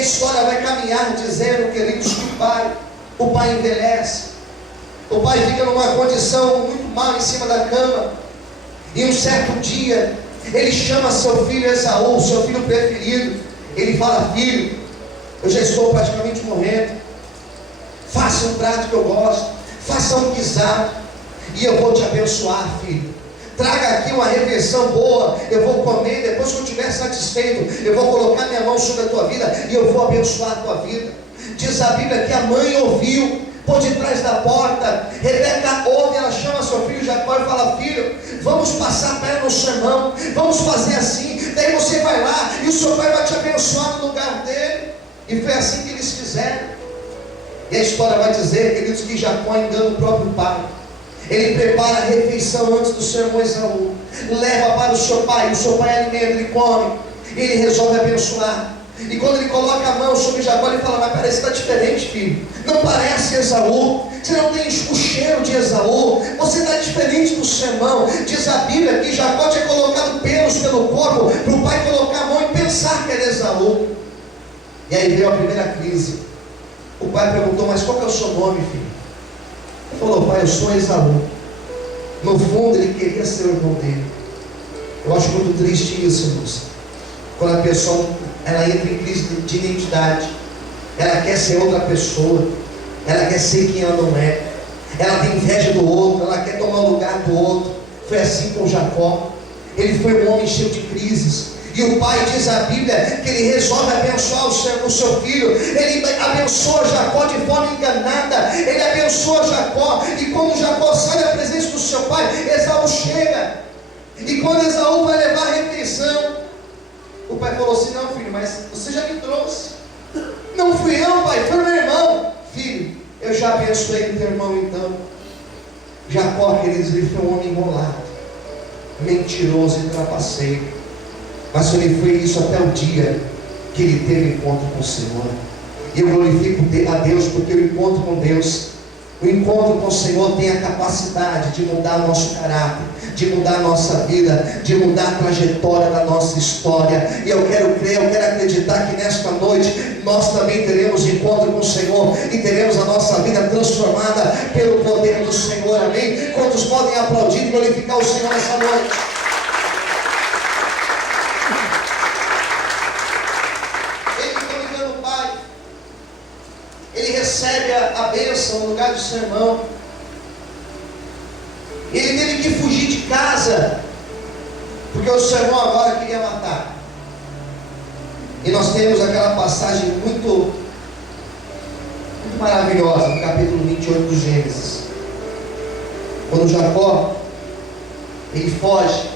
A história vai caminhar dizendo, queridos, que o pai envelhece. O pai fica numa condição muito mal em cima da cama. E um certo dia, ele chama seu filho Esaú, seu filho preferido. Ele fala: filho, eu já estou praticamente morrendo. Faça um prato que eu gosto, faça um guisado, e eu vou te abençoar, filho. Traga aqui uma refeição boa, eu vou comer. Depois que eu estiver satisfeito, eu vou colocar minha mão sobre a tua vida e eu vou abençoar a tua vida. Diz a Bíblia que a mãe ouviu por detrás da porta. Rebeca ouve, ela chama seu filho Jacó e fala: filho, vamos passar a perna no sermão, vamos fazer assim, daí você vai lá e o seu pai vai te abençoar no lugar dele. E foi assim que eles fizeram. E a história vai dizer, queridos, que Jacó engana o próprio pai. Ele prepara a refeição antes do sermão Esaú, leva para o seu pai alimenta, ele come, ele resolve abençoar. E quando ele coloca a mão sobre Jacó, ele fala: mas parece que está diferente, filho, não parece Esaú, você não tem o cheiro de Esaú, você está diferente do sermão. Diz a Bíblia que Jacó tinha colocado pelos pelo corpo, para o pai colocar a mão e pensar que era Esaú. E aí veio a primeira crise. O pai perguntou: mas qual que é o seu nome, filho? Ele falou: pai, eu sou Esaú. No fundo ele queria ser o irmão dele. Eu acho muito triste isso, irmãos. Quando a pessoa ela entra em crise de identidade, ela quer ser outra pessoa, ela quer ser quem ela não é, ela tem inveja do outro, ela quer tomar o lugar do outro. Foi assim com Jacó. Ele foi um homem cheio de crises. E o pai, diz a Bíblia, que ele resolve abençoar o seu filho. Ele abençoa Jacó de forma enganada. Ele abençoa Jacó. E quando Jacó sai da presença do seu pai, Esaú chega. E quando Esaú vai levar a refeição, o pai falou assim: não, filho, mas você já me trouxe. Não fui eu, pai, foi meu irmão. Filho, eu já abençoei o teu irmão então. Jacó, queridos, ele foi um homem enrolado, mentiroso e trapaceiro. Mas ele foi isso até o dia que ele teve encontro com o Senhor. E eu glorifico a Deus, porque o encontro com Deus, o encontro com o Senhor tem a capacidade de mudar o nosso caráter, de mudar a nossa vida, de mudar a trajetória da nossa história. E eu quero crer, eu quero acreditar que nesta noite nós também teremos encontro com o Senhor e teremos a nossa vida transformada pelo poder do Senhor. Amém? Quantos podem aplaudir e glorificar o Senhor nessa noite? Ele recebe a bênção no lugar do sermão. Ele teve que fugir de casa, porque o sermão agora queria matar. E nós temos aquela passagem muito maravilhosa, no capítulo 28 do Gênesis, quando Jacó, ele foge.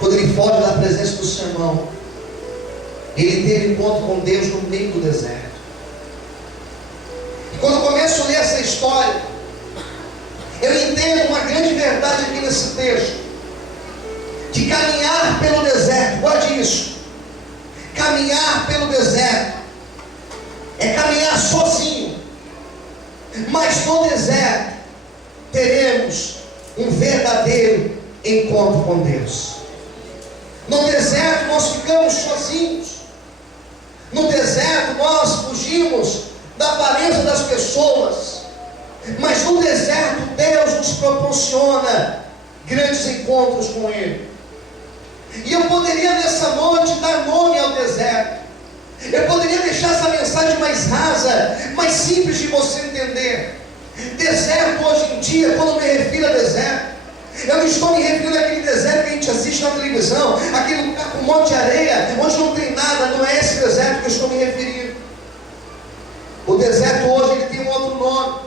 Quando ele foge da presença do sermão, ele teve encontro com Deus no meio do deserto. Quando eu começo a ler essa história, eu entendo uma grande verdade aqui nesse texto, de caminhar pelo deserto. Guarde isso. Caminhar pelo deserto é caminhar sozinho, mas no deserto teremos um verdadeiro encontro com Deus. No deserto nós ficamos sozinhos. No deserto nós fugimos da aparência das pessoas, mas no deserto Deus nos proporciona grandes encontros com Ele. E eu poderia nessa noite dar nome ao deserto. Eu poderia deixar essa mensagem mais rasa, mais simples de você entender. Deserto hoje em dia, quando eu me refiro a deserto, eu não estou me referindo àquele deserto que a gente assiste na televisão, aquele lugar com um monte de areia, onde não tem nada. Não é esse deserto que eu estou me referindo. O deserto hoje ele tem um outro nome.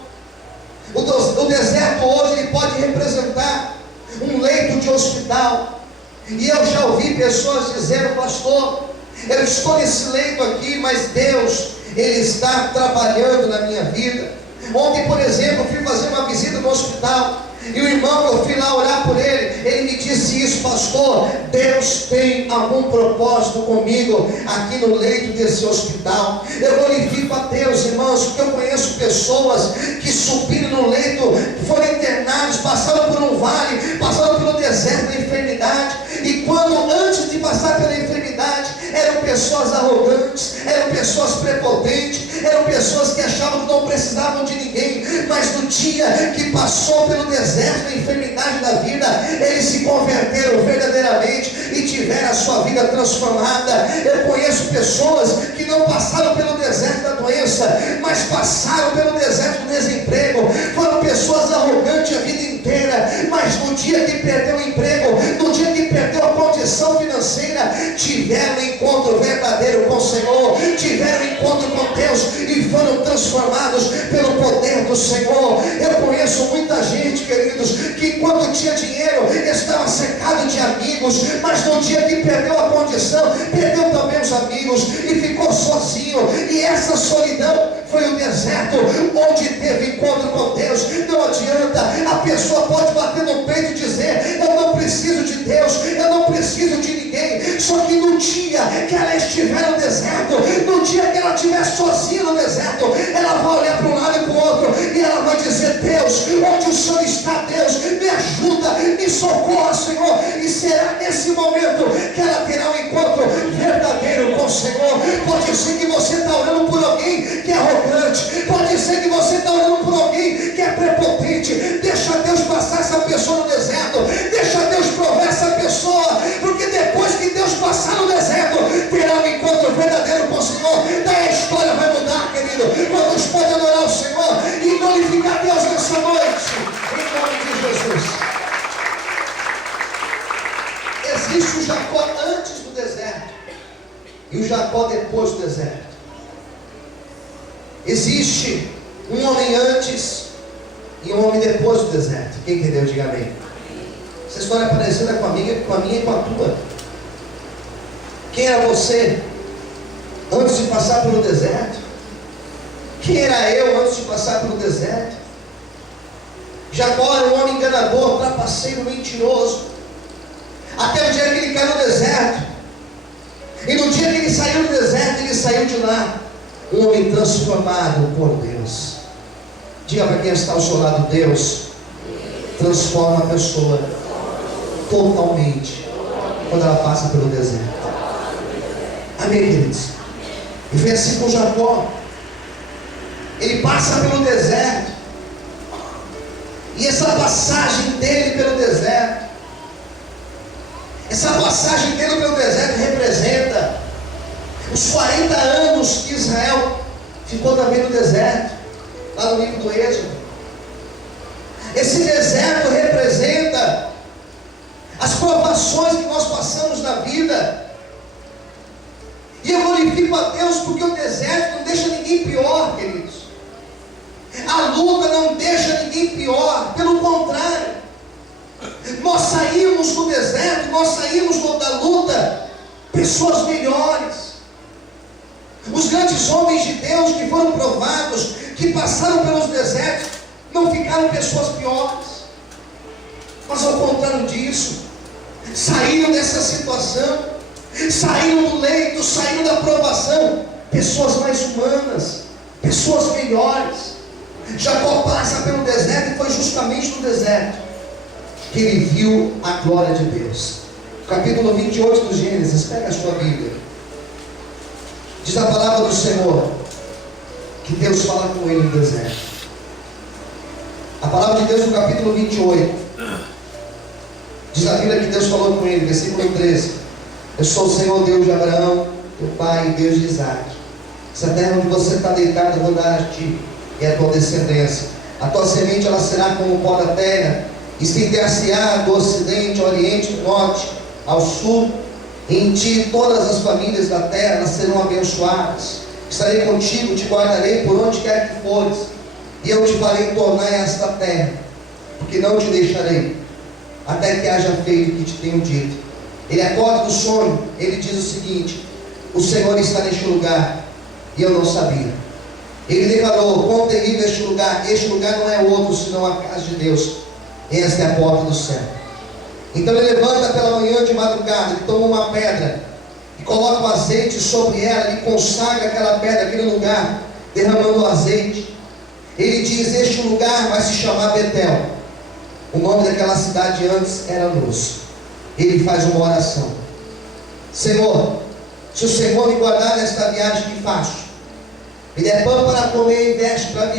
O deserto hoje ele pode representar um leito de hospital. E eu já ouvi pessoas dizendo: pastor, eu estou nesse leito aqui, mas Deus, Ele está trabalhando na minha vida. Ontem, por exemplo, eu fui fazer uma visita no hospital, e o irmão que eu fui lá orar por ele me disse isso: pastor, Deus tem algum propósito comigo aqui no leito desse hospital. Eu glorifico a Deus, irmãos, porque eu conheço pessoas que subiram no leito, foram internados, passaram por um vale, passaram pelo deserto da enfermidade, e quando antes de passar pela enfermidade, eram pessoas arrogantes, eram precisavam de ninguém, mas no dia que passou pelo deserto da enfermidade da vida, eles se converteram verdadeiramente e tiveram a sua vida transformada. Eu conheço pessoas que não passaram pelo deserto da doença, mas passaram pelo deserto do desemprego. Foram pessoas arrogantes a vida inteira, mas no dia que perdeu o emprego, no dia que perdeu a condição financeira, tiveram um encontro verdadeiro com o Senhor, tiveram um encontro com Deus e foram transformados pelo poder do Senhor. Eu conheço muita gente, queridos, que quando tinha dinheiro estava cercado de amigos, mas no dia que perdeu a condição, perdeu também os amigos e ficou sozinho. E essa solidão foi o deserto onde teve encontro com Deus. Não adianta, a pessoa pode bater no peito e dizer: eu não preciso de Deus, eu não preciso de ninguém. Só que no dia que ela estiver no deserto, no dia que ela estiver sozinha no deserto, ela vai olhar para um lado e para o outro e ela vai dizer: Deus, onde o Senhor está, Deus, me ajuda, me socorra, Senhor. E será nesse momento que ela terá um encontro verdadeiro com o Senhor. Pode ser que você está orando por alguém que é arrogante, pode ser que você está orando por alguém que é prepotente. Deixa Deus passar essa pessoa no deserto, deixa Deus provar essa pessoa, porque depois que Deus passar no deserto, terá um encontro verdadeiro com o Senhor. Daí a história vai mudar, querido. Quantos podem adorar o Senhor e glorificar Deus nessa noite, em nome de Jesus? Existe o Jacó antes do deserto e o Jacó depois do deserto. Existe um homem antes e um homem depois do deserto. Quem entendeu, diga amém. Essa história é parecida com a minha e com a tua. Quem era você antes de passar pelo deserto? Quem era eu antes de passar pelo deserto? Jacó era um homem enganador, trapaceiro, mentiroso, até o dia que ele caiu no deserto. E no dia que ele saiu do deserto, ele saiu de lá um homem transformado por Deus. Diga para quem está ao seu lado: Deus transforma a pessoa totalmente quando ela passa pelo deserto. Amém, queridos? E foi assim com Jacó. Ele passa pelo deserto, e essa passagem dele pelo deserto, representa os 40 anos que Israel ficou também no deserto, lá no livro do Êxodo. Esse deserto representa as provações que nós passamos na vida. E eu glorifico a Deus porque o deserto não deixa ninguém pior, queridos. A luta não deixa ninguém pior, pelo contrário. Nós saímos do deserto, nós saímos da luta pessoas melhores. Os grandes homens de Deus que foram provados, que passaram pelos desertos, não ficaram pessoas piores, mas ao contrário disso, saíram dessa situação, saíram do leito, saíram da provação, pessoas mais humanas, pessoas melhores. Jacó passa pelo deserto, e foi justamente no deserto que ele viu a glória de Deus. Capítulo 28 do Gênesis, pega a sua Bíblia. Diz a palavra do Senhor que Deus fala com ele no deserto. A palavra de Deus no capítulo 28 diz a Bíblia que Deus falou com ele, versículo 13: eu sou o Senhor Deus de Abraão, teu pai, e Deus de Isaac. Essa terra onde você está deitado eu vou dar a ti e a tua descendência. A tua semente ela será como o pó da terra, estender-se-á do ocidente, ao oriente, do norte, ao sul. Em ti todas as famílias da terra elas serão abençoadas. Estarei contigo, te guardarei por onde quer que fores, e eu te farei tornar esta terra, porque não te deixarei, até que haja feito o que te tenho dito. Ele acorda do sonho, ele diz o seguinte: o Senhor está neste lugar, e eu não sabia. Ele declarou: quão terrível este lugar não é outro senão a casa de Deus, esta é a porta do céu. Então ele levanta pela manhã de madrugada, ele toma uma pedra e coloca o azeite sobre ela, e consagra aquela pedra, aquele lugar, derramando o azeite. Ele diz: este lugar vai se chamar Betel. O nome daquela cidade antes era Luz. Ele faz uma oração: Senhor, se o Senhor me guardar nesta viagem que faço, me der pão para comer e veste para vestir,